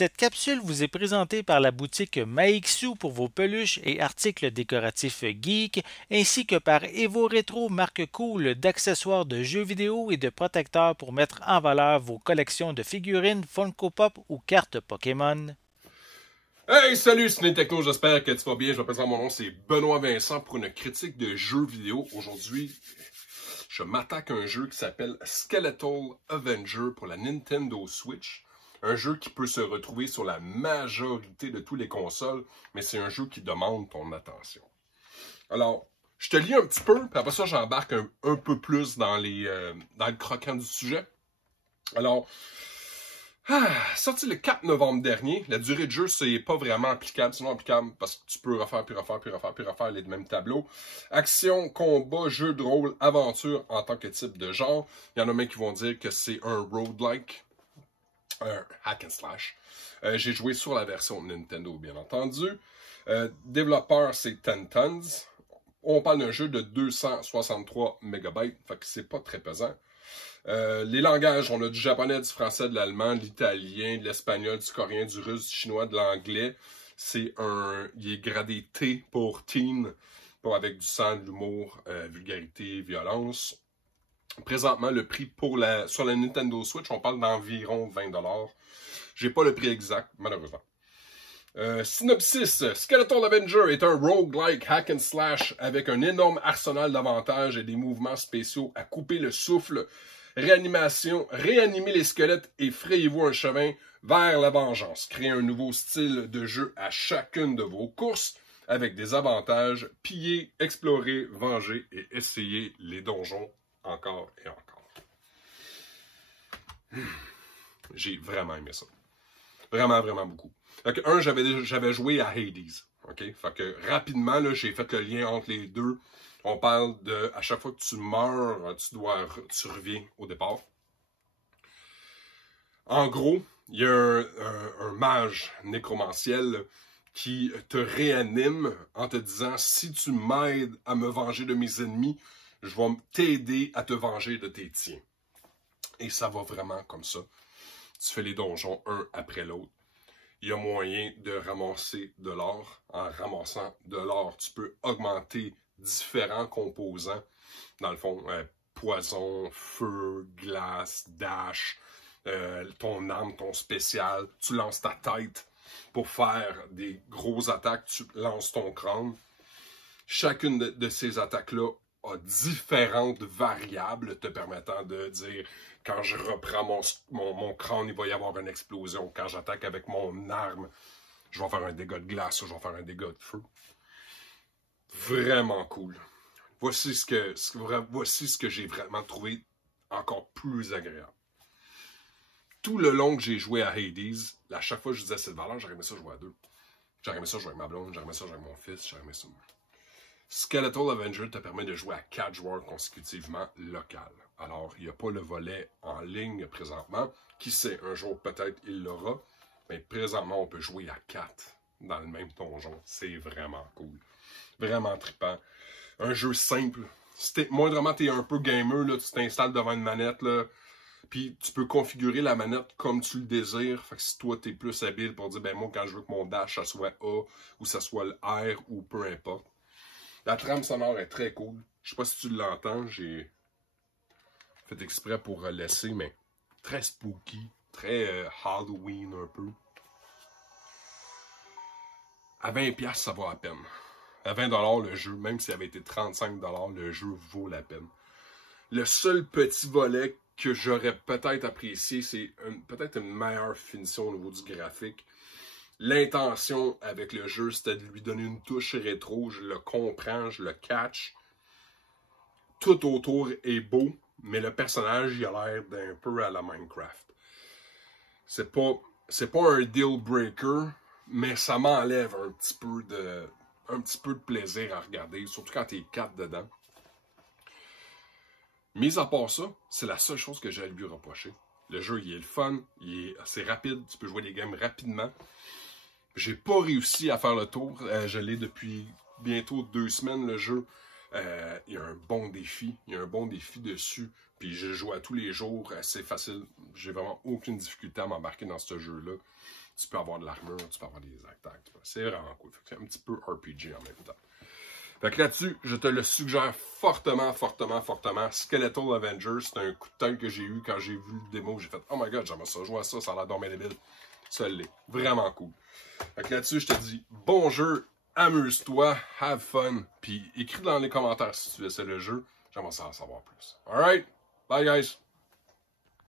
Cette capsule vous est présentée par la boutique Maixu pour vos peluches et articles décoratifs geek, ainsi que par Evo Retro, marque cool d'accessoires de jeux vidéo et de protecteurs pour mettre en valeur vos collections de figurines Funko Pop ou cartes Pokémon. Hey, salut, c'est Nintechno, j'espère que tu vas bien. Je me présente, mon nom, c'est Benoît Vincent pour une critique de jeux vidéo. Aujourd'hui, je m'attaque à un jeu qui s'appelle Skeletal Avenger pour la Nintendo Switch. Un jeu qui peut se retrouver sur la majorité de toutes les consoles, mais c'est un jeu qui demande ton attention. Alors, je te lis un petit peu, puis après ça, j'embarque un peu plus dans le croquant du sujet. Alors, sorti le 4 novembre dernier, la durée de jeu, c'est pas vraiment applicable. C'est non applicable parce que tu peux refaire, puis refaire, puis refaire, puis refaire les mêmes tableaux. Action, combat, jeu de rôle, aventure en tant que type de genre. Il y en a même qui vont dire que c'est un roguelike, un hack and slash. J'ai joué sur la version Nintendo, bien entendu. Développeur, c'est 10 Tons. On parle d'un jeu de 263 MB, fait que c'est pas très pesant. Les langages, on a du japonais, du français, de l'allemand, de l'italien, de l'espagnol, du coréen, du russe, du chinois, de l'anglais. Il est gradé T pour teen, pour avec du sang, de l'humour, vulgarité, violence. Présentement, le prix sur la Nintendo Switch, on parle d'environ 20$. J'ai pas le prix exact, malheureusement. Synopsis, Skeletal Avenger est un roguelike hack and slash avec un énorme arsenal d'avantages et des mouvements spéciaux à couper le souffle. Réanimer les squelettes et frayez-vous un chemin vers la vengeance. Créez un nouveau style de jeu à chacune de vos courses avec des avantages, piller, explorer, venger et essayer les donjons encore et encore. J'ai vraiment aimé ça. Vraiment, vraiment beaucoup. Fait que, j'avais joué à Hades. Okay? Fait que rapidement, j'ai fait le lien entre les deux. On parle de, à chaque fois que tu meurs, tu reviens au départ. En gros, il y a un mage nécromantiel qui te réanime en te disant, si tu m'aides à me venger de mes ennemis, je vais t'aider à te venger de tes tiens. Et ça va vraiment comme ça. Tu fais les donjons un après l'autre. Il y a moyen de ramasser de l'or. En ramassant de l'or, tu peux augmenter différents composants. Dans le fond, poison, feu, glace, dash, ton arme, ton spécial. Tu lances ta tête pour faire des grosses attaques. Tu lances ton crâne. Chacune de ces attaques-là a différentes variables te permettant de dire quand je reprends mon crâne, il va y avoir une explosion. Quand j'attaque avec mon arme, je vais faire un dégât de glace ou je vais faire un dégât de feu. Vraiment cool. Voici ce que j'ai vraiment trouvé encore plus agréable. Tout le long que j'ai joué à Hades, à chaque fois que je disais cette valeur, j'aurais aimé ça jouer à deux. J'aurais aimé ça jouer avec ma blonde, j'aurais aimé ça jouer avec mon fils, j'aurais aimé ça. Skeletal Avenger te permet de jouer à 4 joueurs consécutivement local. Alors, il n'y a pas le volet en ligne présentement. Qui sait, un jour peut-être il l'aura. Mais présentement, on peut jouer à 4 dans le même donjon. C'est vraiment cool. Vraiment trippant. Un jeu simple. Moindrement, tu es un peu gamer, là, tu t'installes devant une manette, là, puis tu peux configurer la manette comme tu le désires. Fait que si toi, tu es plus habile pour dire, ben moi, quand je veux que mon dash, ça soit A, ou ça soit le R, ou peu importe. La trame sonore est très cool. Je sais pas si tu l'entends, j'ai fait exprès pour laisser, mais très spooky, très Halloween un peu. À 20$, ça vaut la peine. À 20$, le jeu, même s'il avait été 35$, le jeu vaut la peine. Le seul petit volet que j'aurais peut-être apprécié, c'est peut-être une meilleure finition au niveau du graphique. L'intention avec le jeu, c'était de lui donner une touche rétro. Je le comprends, je le catch. Tout autour est beau, mais le personnage, il a l'air d'un peu à la Minecraft. C'est pas un deal breaker, mais ça m'enlève un petit peu de plaisir à regarder, surtout quand t'es 4 dedans. Mis à part ça, c'est la seule chose que j'ai à lui reprocher. Le jeu, il est le fun, il est assez rapide, tu peux jouer des games rapidement. J'ai pas réussi à faire le tour. Je l'ai depuis bientôt 2 semaines, le jeu. Il y a un bon défi. Il y a un bon défi dessus. Puis je joue à tous les jours. C'est facile. J'ai vraiment aucune difficulté à m'embarquer dans ce jeu-là. Tu peux avoir de l'armure, tu peux avoir des attaques. C'est vraiment cool. C'est un petit peu RPG en même temps. Fait que là-dessus, je te le suggère fortement, fortement, fortement. Skeletal Avengers, c'est un coup de tête que j'ai eu quand j'ai vu le démo. J'ai fait, oh my god, j'aimerais ça jouer à ça, ça a l'air dormir débile. Ça l'est. Vraiment cool. Fait que là-dessus, je te dis, bon jeu, amuse-toi, have fun, puis écris dans les commentaires si tu essaies le jeu. J'aimerais ça en savoir plus. Alright? Bye guys!